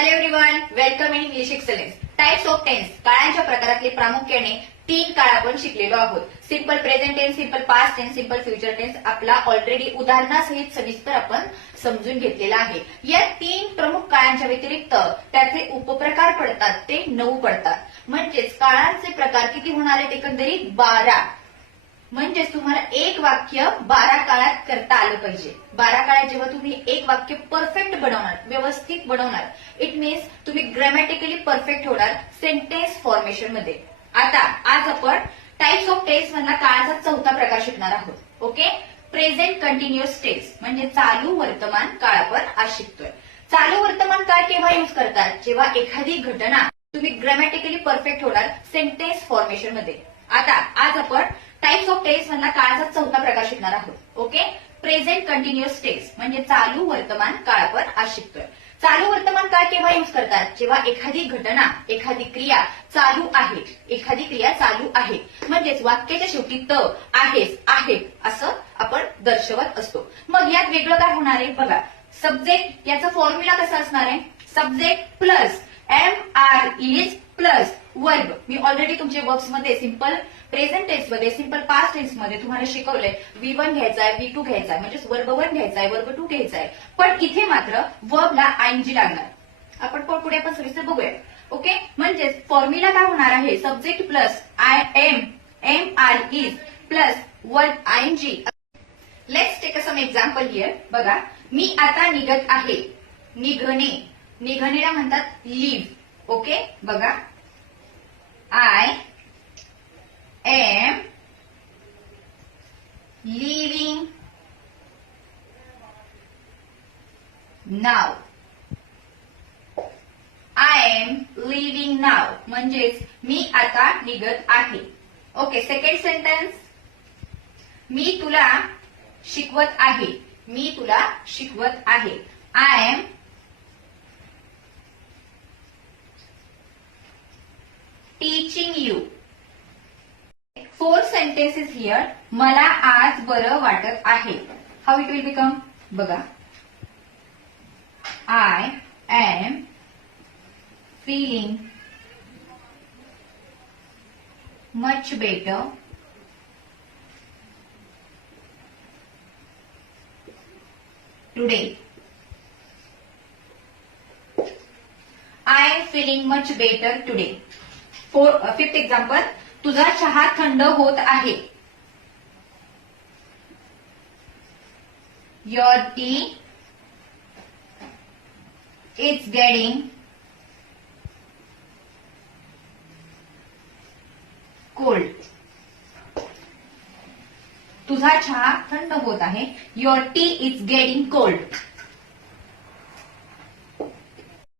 Hello everyone, welcome in English excellence. Types of tense, काळांच्या प्रकारातले प्रामुख्याने 3 काळ आपण शिकलेलो आहोत. Simple present tense, simple past tense, simple future tense आपला ऑलरेडी उदाहरणासहित सविस्तर आपण समजून घेतलेला आहे. या 3 प्रमुख काळांच्या व्यतिरिक्त त्याचे उपप्रकार पडतात, ते 9 पडतात. म्हणजेच काळांचे प्रकार किती होणार आहेत? एकंदरीत 12. म्हणजेच तुम्हाला एक वाक्य 12 काळात करता आलं पाहिजे. 12 काळात जेव्हा तुम्ही एक वाक्य परफेक्ट बनवणार, व्यवस्थित बनवणार, इट मीन्स तुम्ही ग्रॅमॅटिकली परफेक्ट होणार सेंटेन्स फॉर्मेशन मध्ये. आता आज आपण टाइप्स ऑफ टेन्स मधला काळाचा 4था प्रकार शिकणार आहोत. ओके, प्रेझेंट कंटिन्युअस टेन्स म्हणजे चालू वर्तमान काळ आपण आज शिकतोय. चालू वर्तमान काळ केव्हा यूज करतात? जेव्हा एखादी घटना तुम्ही ग्रॅमॅटिकली परफेक्ट होणार सेंटेन्स फॉर्मेशन मध्ये. आता आज आपण टाइप्स ऑफ टेन्स मधला काळाचा 4था प्रकार शिकणार आहोत. ओके, प्रेझेंट कंटिन्युअस टेन्स म्हणजे चालू वर्तमान काळ आपण आज शिकतोय. चालू वर्तमान काळ केव्हा यूज करतात? जेव्हा एखादी घटना, एखादी क्रिया चालू आहे, एखादी क्रिया चालू आहे. म्हणजेच वाक्याच्या शेवटी त, आहेस, आहेत असं आपण दर्शवत असतो. मग यात वेगळं काय होणार आहे बघा. सब्जेक्ट याचा फॉर्म्युला कसा असणार आहे? Subject plus MR is plus verb. Me already तुमच्या वर्ब्स मध्ये सिंपल प्रेझेंट टेन्स मध्ये, सिंपल पास्ट टेन्स मध्ये तुम्हाला शिकवलंय. V1 घ्यायचाय, V2 घ्यायचाय, म्हणजेच वर्ब 1 घ्यायचाय, वर्ब 2 घ्यायचाय. पण इथे मात्र वर्बला ING लागणार. आपण पुढे आपण सविस्तर बघूया. ओके, म्हणजेच फॉर्म्युला काय होणार आहे? Subject plus MR is plus verb ING. Let's take some example here. बघा, मी आता निघत आहे. निघणे, निघणेला म्हणतात लिव्ह. ओके, बघा, I am leaving now. I am leaving now म्हणजेच मी आता निघत आहे. ओके, सेकंड सेंटेन्स, मी तुला शिकवत आहे. मी तुला शिकवत आहे. I am teaching you. 4 sentences here. मला आज बरं वाटत आहे. How it will become? बघा, I am feeling much better today. I am feeling much better today. Fifth example, तुझा चहा थंड होत आहे. Your tea is getting cold. तुझा चहा थंड होत आहे. Your tea is getting cold.